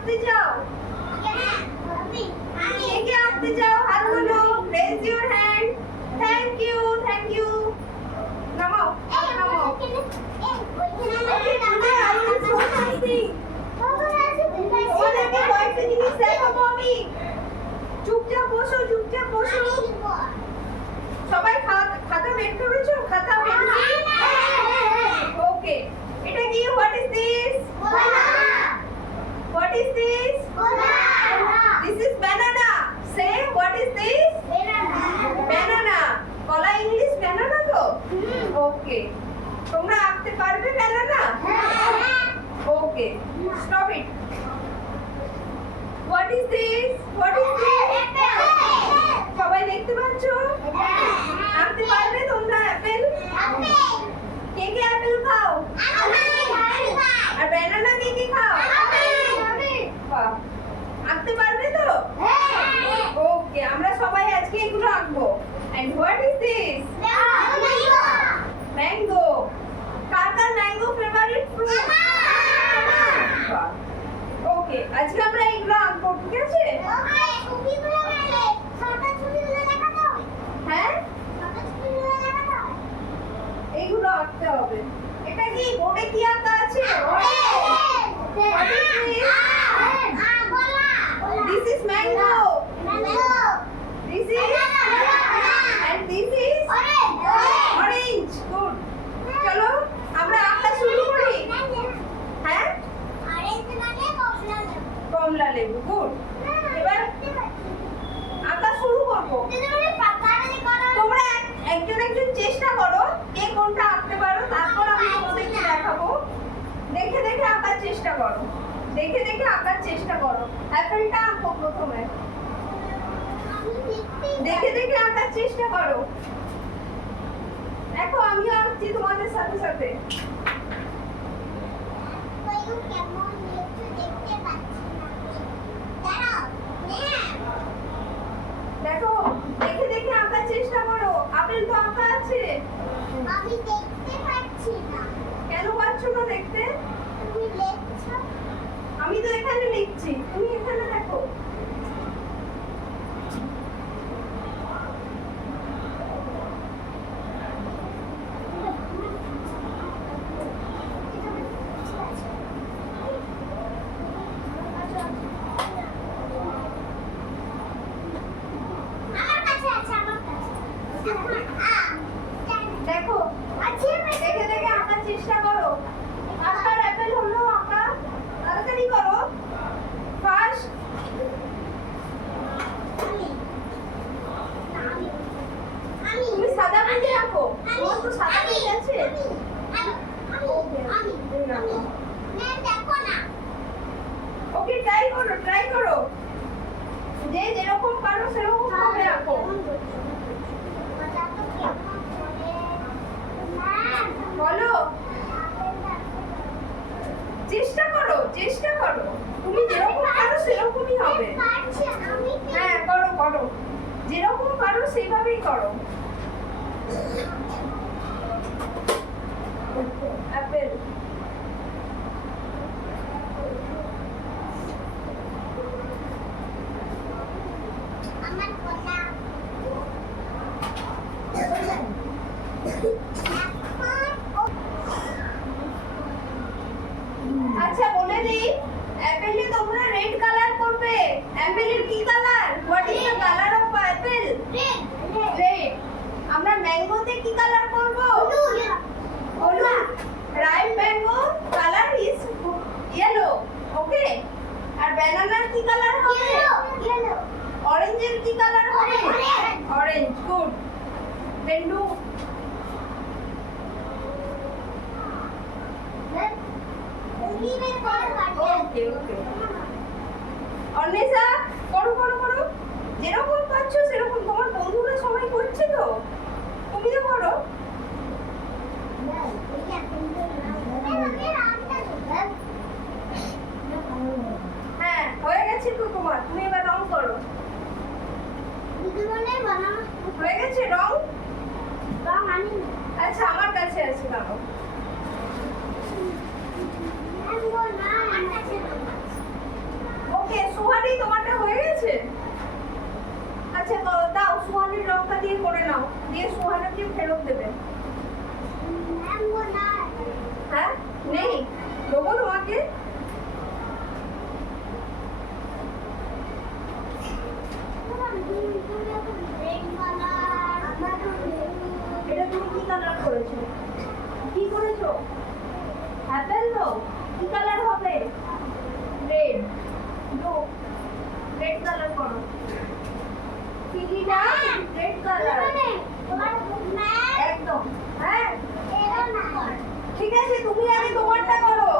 আঁকতে চাও? কে আঁকতে চাও? হাত তোলো, raise your hand. Thank you, thank you. নামাও, নামাও। Okay, today I will show something. তোমাদেরকে কয়েকটা জিনিস দেখাবো আমি। চুপচাপ বসো, চুপচাপ বসো। সবাই খাতা বের করেছো? খাতা বের ওকে। এটা কি? What is this? What is this? This is banana. Say what is this? Banana. কলা ইংলিশ banana তো? ওকে। তোমরা আঁকতে পারবে banana? Okay. Stop it. What is this? What is this? সবাই দেখতে পাচ্ছো? আঁকতে পারবে তোমরা অ্যাপেল? কে কে অ্যাপেল খাও? আর ব্যানানা কে কে খাও? বাহ, আঁকতে পারবে তো? ওকে, আমরা সবাই আজকে এগুলো আঁকবো। And what is this? Mango. কার কার ম্যাঙ্গো ফেভারিট ফ্রুট? ওকে, আজকে আমরা এগুলো আঁকবো, ঠিক আছে? হ্যাঁ, এইগুলো আঁকতে হবে। এটা কি বোর্ডে কি আঁকা আছে? This is mango. This is and this is orange. Good. চলো আমরা আঁকা শুরু করি। হ্যাঁ, কমলা লেবু। গুড। এবার আঁকা শুরু করবো। তোমরা একজন একজন চেষ্টা করো কে কোনটা আঁকতে পারো, তারপর আমি তোমাদেরকে দেখাবো। দেখে দেখে আঁকার চেষ্টা করো, দেখে দেখে আঁকার চেষ্টা করো। অ্যাপেলটা আঁকো প্রথমে, দেখে দেখে আঁকার চেষ্টা করো। দেখো আমি আঁকছি তোমাদের সাথে সাথে। দেখো দেখে দেখে আঁকার চেষ্টা করো। আপেল তো আঁকা আছে। আমি দেখতে পাচ্ছি না। কেন পাচ্ছ না দেখতে? তুমি লিখছো। আমি তো এখানে লিখছি, তুমি এখানে দেখো। দেখো দেখে দেখে আঁকার চেষ্টা করো। আঁকার অ্যাপেল হলো আঁকা, তাড়াতাড়ি করো। ফার্স্ট তুমি সাদা পেজে আঁকো। তোমার তো সাদা পেজ আছে। ওকে, ট্রাই করো, ট্রাই করো। যে যেরকম পারো সেরকম ভাবে আঁকো। বলো, চেষ্টা করো, চেষ্টা করো। তুমি যেরকম পারো সেরকমই হবে। হ্যাঁ, করো করো, যেরকম পারো সেভাবেই করো। অ্যাপেল। আচ্ছা বলে দিই, অ্যাপেলে তোমরা রেড কালার করবে। অ্যাপেলের কি colour? What is the colour of apple? Red. আমরা ম্যাঙ্গোতে কি কালার করব? হলুদ। Ripe mango colour is yellow. Okay. আর ব্যানানার কি কালার হবে? ইয়েলো। অরেঞ্জের কি কালার হবে? Orange. Good. Then do. Okay okay. Anwesha করো করো করো, যেরকম পাচ্ছ সেরকম। তোমার বন্ধুরা সবাই করছে তো, তুমিও করো। হ্যাঁ, হয়ে গেছে তো তোমার। তুমি এবার রং করো। হয়ে গেছে রং? আচ্ছা, আমার কাছে আছে, দাও। আমাকে ফেরত দেবে। ম্যাঙ্গো না হ্যাঁ নেই, দেবো তোমাকে। এটা তুমি কি কালার করেছো? কি করেছো? অ্যাপেল তো কি কালার হবে? রেড। দো রেড কালার করো। পিলিটা রেড কালার একদম। হ্যাঁ ঠিক আছে, তুমি আগে তোমারটা করো।